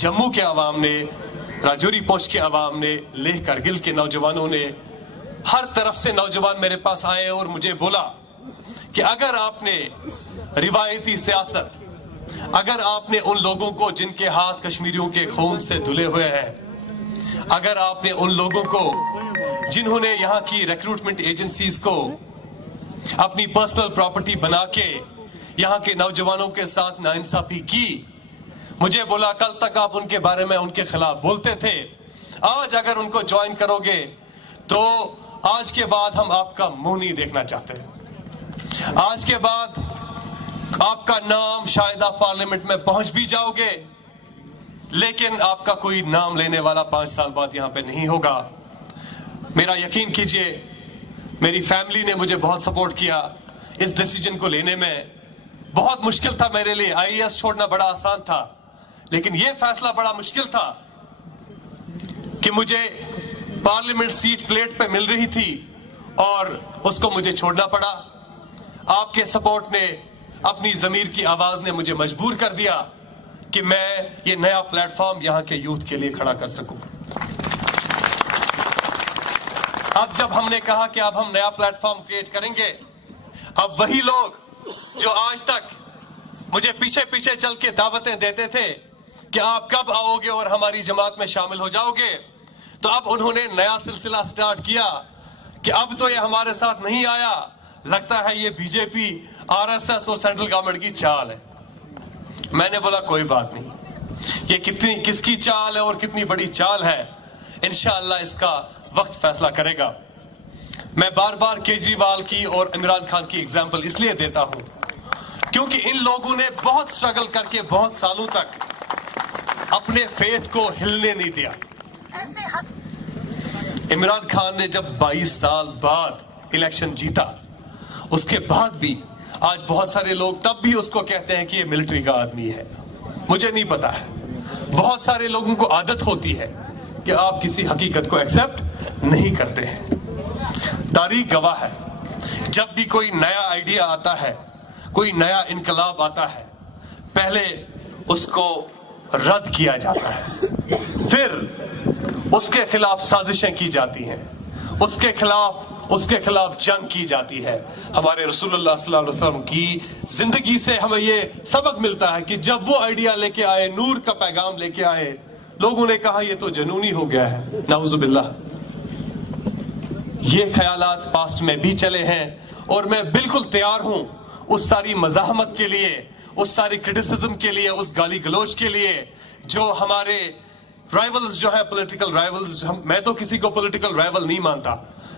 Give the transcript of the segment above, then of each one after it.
जम्मू के अवाम ने, राजौरी पोस्ट के अवाम ने, लेह करगिल के नौजवानों ने, हर तरफ से नौजवान मेरे पास आए और मुझे बोला कि अगर आपने रिवायती सियासत, अगर आपने उन लोगों को जिनके हाथ कश्मीरियों के खून से धुले हुए हैं, अगर आपने उन लोगों को जिन्होंने यहाँ की रिक्रूटमेंट एजेंसीज को अपनी पर्सनल प्रॉपर्टी बना के यहाँ के नौजवानों के साथ नाइंसाफी की, मुझे बोला कल तक आप उनके बारे में उनके खिलाफ बोलते थे, आज अगर उनको ज्वाइन करोगे तो आज के बाद हम आपका मुंह नहीं देखना चाहते। आज के बाद आपका नाम, शायद आप पार्लियामेंट में पहुंच भी जाओगे, लेकिन आपका कोई नाम लेने वाला 5 साल बाद यहां पे नहीं होगा। मेरा यकीन कीजिए, मेरी फैमिली ने मुझे बहुत सपोर्ट किया इस डिसीजन को लेने में। बहुत मुश्किल था मेरे लिए, आईएएस छोड़ना बड़ा आसान था, लेकिन यह फैसला बड़ा मुश्किल था कि मुझे पार्लियामेंट सीट प्लेट पे मिल रही थी और उसको मुझे छोड़ना पड़ा। आपके सपोर्ट ने, अपनी जमीर की आवाज ने मुझे मजबूर कर दिया कि मैं ये नया प्लेटफॉर्म यहां के यूथ के लिए खड़ा कर सकूं। अब जब हमने कहा कि अब हम नया प्लेटफॉर्म क्रिएट करेंगे, अब वही लोग जो आज तक मुझे पीछे पीछे चल के दावतें देते थे कि आप कब आओगे और हमारी जमात में शामिल हो जाओगे, तो अब उन्होंने नया सिलसिला स्टार्ट किया कि अब तो ये हमारे साथ नहीं आया, लगता है ये बीजेपी, आरएसएस और सेंट्रल गवर्नमेंट की चाल है। मैंने बोला कोई बात नहीं, ये कितनी किसकी चाल है और कितनी बड़ी चाल है, इंशाअल्लाह इसका वक्त फैसला करेगा। मैं बार बार केजरीवाल की और इमरान खान की एग्जाम्पल इसलिए देता हूं क्योंकि इन लोगों ने बहुत स्ट्रगल करके बहुत सालों तक अपने फेथ को हिलने नहीं दिया। इमरान खान ने जब 22 साल बाद इलेक्शन जीता, उसके बाद भी आज बहुत सारे लोग तब भी उसको कहते हैं कि ये मिलिट्री का आदमी है। मुझे नहीं पता है, बहुत सारे लोगों को आदत होती है कि आप किसी हकीकत को एक्सेप्ट नहीं करते हैं। तारीख गवाह है, जब भी कोई नया आइडिया आता है, कोई नया इनकलाब आता है, पहले उसको रद्द किया जाता है, फिर उसके खिलाफ साजिशें की जाती हैं, उसके खिलाफ जंग की जाती है। हमारे रसूलुल्लाह सल्लल्लाहु अलैहि वसल्लम की जिंदगी से हमें ये सबक मिलता है कि जब वो आइडिया लेके आए, नूर का पैगाम लेके आए, लोगों ने कहा ये तो जनूनी हो गया है, नाउजुबिल्लाह। ये ख्यालात पास्ट में भी चले हैं और मैं बिल्कुल तैयार हूं उस सारी मज़ाहमत के लिए, उस सारी क्रिटिसिज्म के लिए, उस गाली गलोच के लिए जो हमारे राइवल्स जो है, पॉलिटिकल राइवल्स, मैं तो किसी को पॉलिटिकल राइवल नहीं मानता,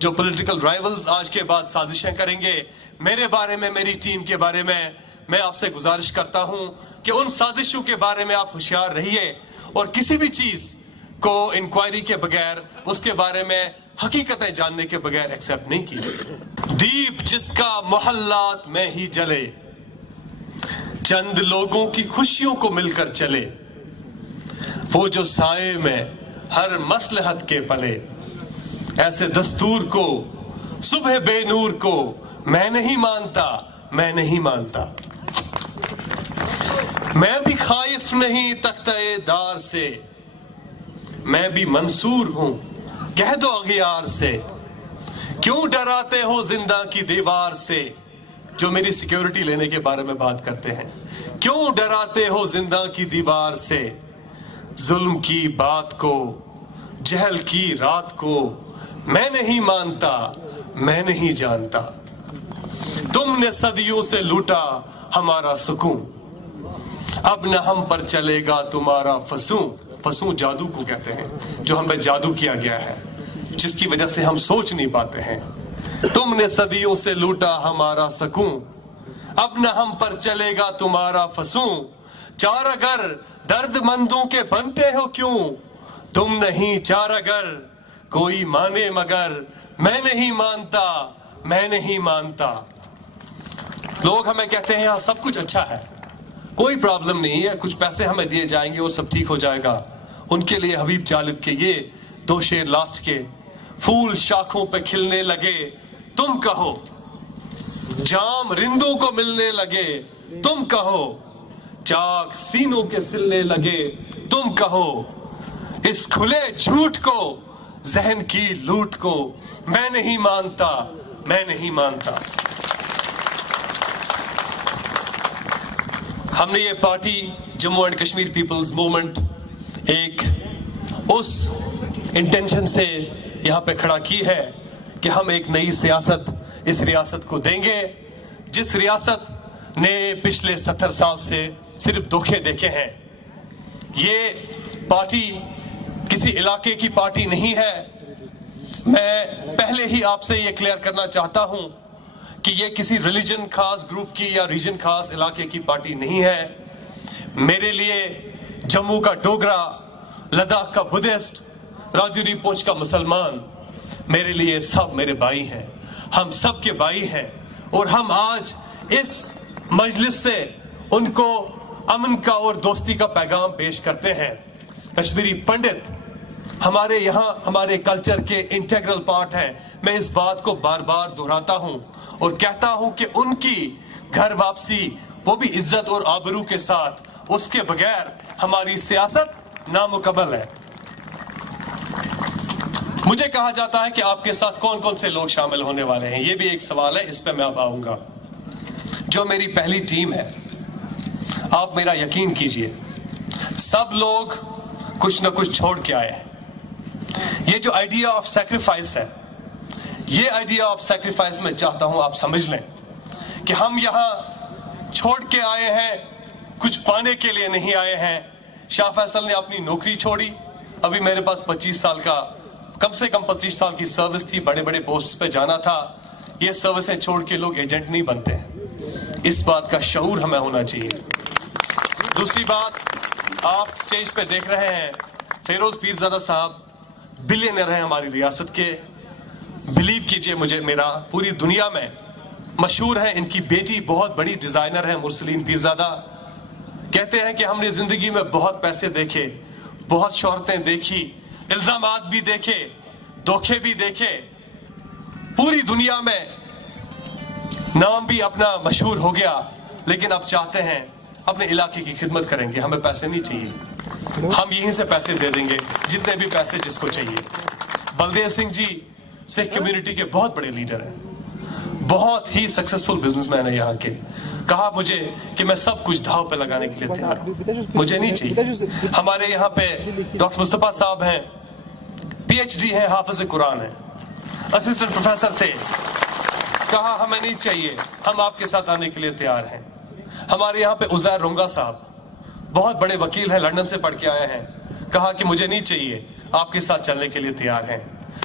जो पॉलिटिकल राइवल्स आज के बाद साजिशें करेंगे मेरे बारे में, मेरी टीम के बारे में, मैं आपसे गुजारिश करता हूं कि उन साजिशों के बारे में आप होशियार रहिए और किसी भी चीज को इंक्वायरी के बगैर, उसके बारे में हकीकतें जानने के बगैर एक्सेप्ट नहीं कीजिए। दीप जिसका मोहल्लात में ही जले, चंद लोगों की खुशियों को मिलकर चले, वो जो साए में हर मसलहत के पले, ऐसे दस्तूर को, सुबह बेनूर को मैं नहीं मानता, मैं नहीं मानता। मैं भी खाइफ नहीं तख्ते दार से, मैं भी मंसूर हूं कह दो अगियार से, क्यों डराते हो जिंदा की दीवार से। जो मेरी सिक्योरिटी लेने के बारे में बात करते हैं, क्यों डराते हो जिंदा की दीवार से। जुल्म की बात को, जहल की रात को मैं नहीं मानता, मैं नहीं जानता। तुमने सदियों से लूटा हमारा सुकून, अब न हम पर चलेगा तुम्हारा फसूं। फसूं जादू को कहते हैं, जो हम पे जादू किया गया है, जिसकी वजह से हम सोच नहीं पाते हैं। तुमने सदियों से लूटा हमारा सुकून, अब न हम पर चलेगा तुम्हारा फसूं। चार अगर दर्दमंदों के बनते हो क्यों, तुम नहीं चार अगर कोई माने मगर। मैं नहीं मानता, मैं नहीं मानता। लोग हमें कहते हैं यहां सब कुछ अच्छा है, कोई प्रॉब्लम नहीं है, कुछ पैसे हमें दिए जाएंगे और सब ठीक हो जाएगा। उनके लिए हबीब जालिब के ये 2 शेर लास्ट के, फूल शाखों पे खिलने लगे तुम कहो, जाम रिंदों को मिलने लगे तुम कहो, चाक सीनों के सिलने लगे, तुम कहो इस खुले झूठ को, जहन की लूट को, मैं नहीं मानता, मैं नहीं मानता। हमने ये party Jammu and Kashmir people's movement एक उस इंटेंशन से यहाँ पे खड़ा की है कि हम एक नई सियासत इस रियासत को देंगे, जिस रियासत ने पिछले 70 साल से सिर्फ धोखे देखे हैं। ये पार्टी किसी इलाके की पार्टी नहीं है। मैं पहले ही आपसे ये क्लियर करना चाहता हूं कि ये किसी रिलीजन खास ग्रुप की या रीजन खास इलाके की पार्टी नहीं है। मेरे लिए जम्मू का डोगरा, लद्दाख का बुद्धिस्ट, राजौरी पुंछ का मुसलमान, मेरे लिए सब मेरे भाई हैं। हम सब के भाई हैं और हम आज इस मजलिस से उनको अमन का और दोस्ती का पैगाम पेश करते हैं। कश्मीरी पंडित हमारे यहाँ हमारे कल्चर के इंटीग्रल पार्ट हैं। मैं इस बात को बार बार दोहराता हूं और कहता हूं कि उनकी घर वापसी वो भी इज्जत और आबरू के साथ, उसके बगैर हमारी सियासत नामुकम्मल है। मुझे कहा जाता है कि आपके साथ कौन कौन से लोग शामिल होने वाले हैं, ये भी एक सवाल है, इस पे मैं अब आऊंगा। जो मेरी पहली टीम है, आप मेरा यकीन कीजिए, सब लोग कुछ ना कुछ छोड़ के आए हैं। ये जो आइडिया ऑफ सैक्रिफाइस है, ये आइडिया ऑफ सैक्रिफाइस मैं चाहता हूं आप समझ लें कि हम यहां छोड़ के आए हैं, कुछ पाने के लिए नहीं आए हैं। शाह फैसल ने अपनी नौकरी छोड़ी, अभी मेरे पास 25 साल का, कम से कम 25 साल की सर्विस थी, बड़े बड़े पोस्ट पे जाना था। ये सर्विसें छोड़ के लोग एजेंट नहीं बनते हैं, इस बात का शऊर हमें होना चाहिए। दूसरी बात, आप स्टेज पे देख रहे हैं फेरोज पीरजादा साहब बिलियनर हैं हमारी रियासत के। बिलीव कीजिए मुझे, मेरा पूरी दुनिया में मशहूर है। इनकी बेटी बहुत बड़ी डिजाइनर है, मुरसलीन पीरजादा। कहते हैं कि हमने जिंदगी में बहुत पैसे देखे, बहुत शोहरतें देखी, इल्जामात भी देखे, धोखे भी देखे, पूरी दुनिया में नाम भी अपना मशहूर हो गया, लेकिन अब चाहते हैं अपने इलाके की खिदमत करेंगे। हमें पैसे नहीं चाहिए, हम यहीं से पैसे दे देंगे, जितने भी पैसे जिसको चाहिए। बलदेव सिंह जी सिख कम्युनिटी के बहुत बड़े लीडर हैं, बहुत ही सक्सेसफुल बिजनेसमैन है यहाँ के। कहा मुझे कि मैं सब कुछ दांव पे लगाने के लिए तैयार हूं, मुझे नहीं चाहिए। हमारे यहाँ पे डॉक्टर मुस्तफा साहब हैं, PhD हैं, हाफिज कुरान हैं, असिस्टेंट प्रोफेसर थे। कहा हमें नहीं चाहिए, हम आपके साथ आने के लिए तैयार हैं। हमारे यहाँ पे उज़ैर रुंगा साहब बहुत बड़े वकील हैं, लंदन से पढ़ के आए हैं। कहा कि मुझे नहीं चाहिए, आपके साथ चलने के लिए तैयार हैं।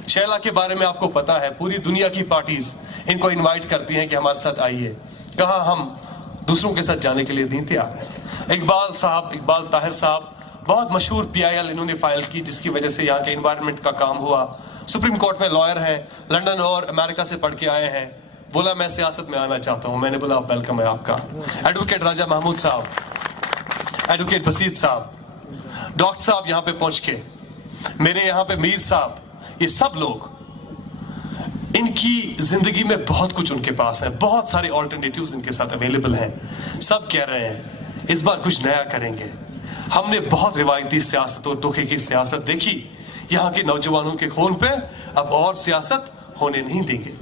शैला के बारे में आपको पता है, पूरी दुनिया की पार्टीज इनको इनवाइट करती हैं कि हमारे साथ आइए। कहा हम दूसरों के साथ जाने के लिए नहीं तैयार हैं। इकबाल साहब, इकबाल ताहिर साहब, बहुत मशहूर PIL इन्होंने फाइल की, जिसकी वजह से यहाँ के एनवायरनमेंट का काम हुआ। सुप्रीम कोर्ट में लॉयर हैं, लंदन और अमेरिका से पढ़ के आए हैं। बोला मैं सियासत में आना चाहता हूं। मैंने बोला वेलकम है आपका। एडवोकेट राजा महमूद साहब, एडवोकेट बसीत साहब, डॉक्टर साहब यहाँ पे पहुंच के, मेरे यहाँ पे मीर साहब, ये सब लोग, इनकी जिंदगी में बहुत कुछ उनके पास है, बहुत सारे ऑल्टरनेटिव्स इनके साथ अवेलेबल हैं। सब कह रहे हैं इस बार कुछ नया करेंगे। हमने बहुत रिवायती सियासत और धोखे की सियासत देखी, यहाँ के नौजवानों के खून पे अब और सियासत होने नहीं देंगे।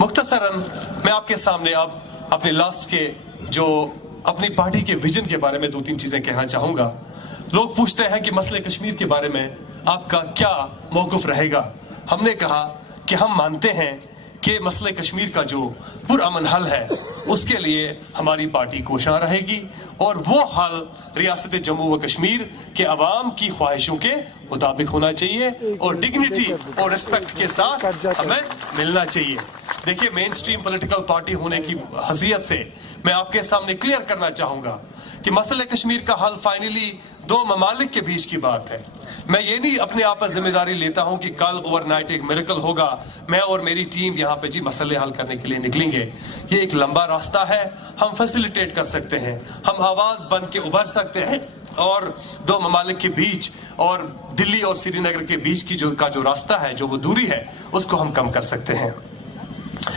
मुख्तसरन मैं आपके सामने अब अपने लास्ट के जो अपनी पार्टी के विजन के बारे में 2-3 चीजें कहना चाहूंगा। लोग पूछते हैं कि मसले कश्मीर के बारे में आपका क्या मौक़िफ़ रहेगा। हमने कहा कि हम मानते हैं कि मसले कश्मीर का जो पुरअमन हल है, उसके लिए हमारी पार्टी कोशां रहेगी और वो हल रियासत जम्मू व कश्मीर के अवाम की ख्वाहिशों के मुताबिक होना चाहिए और डिग्निटी और रिस्पेक्ट के साथ हमें मिलना चाहिए। देखिए, मेन स्ट्रीम पॉलिटिकल पार्टी होने की हैसियत से मैं आपके सामने क्लियर करना चाहूंगा कि मसले कश्मीर का हल फाइनली 2 ममालिक के बीच की बात है। मैं ये नहीं अपने आप पर जिम्मेदारी लेता हूं कि कल ओवरनाइट एक मिरेकल होगा, मैं और मेरी टीम यहाँ पे जी मसले हल करने के लिए निकलेंगे। ये एक लंबा रास्ता है, हम फैसिलिटेट कर सकते हैं, हम आवाज बन के उभर सकते हैं और 2 ममालिक के बीच और दिल्ली और श्रीनगर के बीच की जो रास्ता है, जो वो दूरी है, उसको हम कम कर सकते हैं।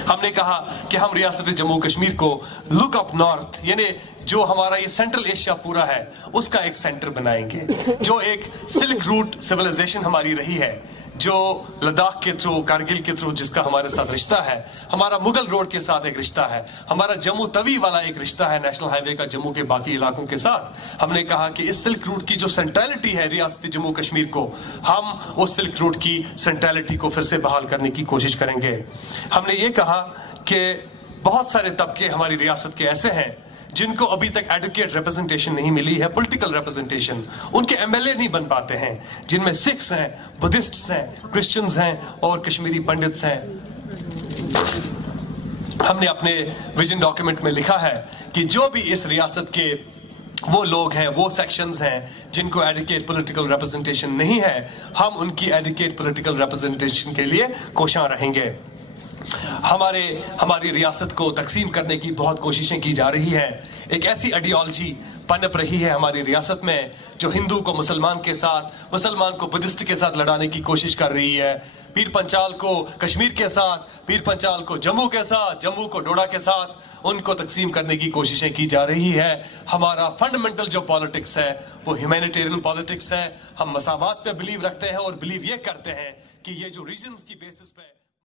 ہم نے کہا کہ ہم ریاست جموں کشمیر کو لک اپ نارتھ یعنی جو ہمارا یہ سینٹرل ایشیا پورا ہے اس کا ایک سینٹر بنائیں گے. جو ایک سلک روٹ سیولائزیشن ہماری رہی ہے, جو لداخ کے تھرو, کارگل کے تھرو جس کا ہمارے ساتھ رشتہ ہے, ہمارا مغل روڈ کے ساتھ ایک رشتہ ہے, ہمارا جموں توی والا ایک رشتہ ہے نیشنل ہائی وے کا جموں کے باقی علاقوں کے ساتھ. ہم نے کہا کہ اس سلک روٹ کی جو سینٹرلٹی ہے ریاست جموں کشمیر کو, ہم اس سلک روٹ کی سینٹرلٹی کو پھر سے بحال کرنے کی کوشش کریں گے. ہم نے یہ کہا کہ بہت سارے طبقے ہماری ریاست کے ایسے ہیں جن کو ابھی تک ایڈوکیٹ ریپرزنٹیشن نہیں ملی ہے, پولیٹیکل ریپرزنٹیشن, ان کے ایم ایل اے نہیں بن پاتے ہیں, جن میں سکھس ہیں, بدھسٹس ہیں, کرسچنز ہیں اور کشمیری پنڈتس ہیں. ہم نے اپنے ویژن ڈاکیومنٹ میں لکھا ہے کہ جو بھی اس ریاست کے وہ لوگ ہیں, وہ سیکشنز ہیں جن کو ایڈوکیٹ پولیٹیکل ریپرزنٹیشن نہیں ہے, ہم ان کی ایڈوکیٹ پولیٹیکل ریپرزنٹیشن کے لیے کوشاں رہیں گے. ہماری ریاست کو تقسیم کرنے کی بہت کوششیں کی جا رہی ہیں. ایک ایسی آئیڈیالوجی پنپ رہی ہے ہماری ریاست میں جو ہندو کو مسلمان کے ساتھ, مسلمان کو بدھسٹ کے ساتھ لڑانے کی کوشش کر رہی ہے, پیر پنچال کو کشمیر کے ساتھ, پیر پنچال کو جموں کے ساتھ, جموں کو ڈوڈا کے ساتھ, ان کو تقسیم کرنے کی کوششیں کی جا رہی ہے. ہمارا فنڈامنٹل جو پالیٹکس ہے وہ ہیومینیٹیرین پالیٹکس ہے. ہم مساوات پہ بلیو رکھتے ہیں اور بلیو یہ کرتے ہیں کہ یہ جو ریجنز کی بیسس پہ